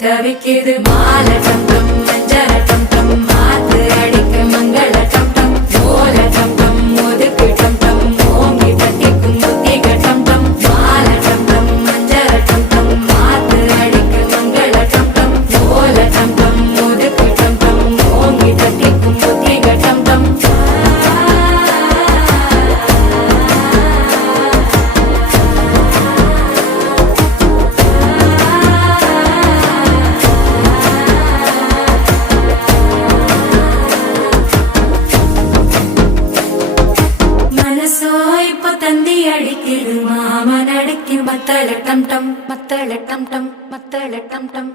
தவிக்குது மால டம் டம் மஞ்சள டம் டம் மாத்து அடிக்க மங்கள டம் டம் ஓல டம் டம் ஒதுக்கு டம் டம் ஓங்கி தட்டிக்கும் புத்திக டம் டம் மால டம் டம் மஞ்சள டம் டம் மாத்து அடிக்க மங்கள டம் டம் ஓல டம் டம் ஒதுக்கு டம் டம் ஓங்கி தட்டிக்கும் புத்திக டம் டம் தந்தி அடிக்குது மாமன் அடிக்கும் மத்தள டம் டம் மத்தள டம் டம் மத்தள டம் டம்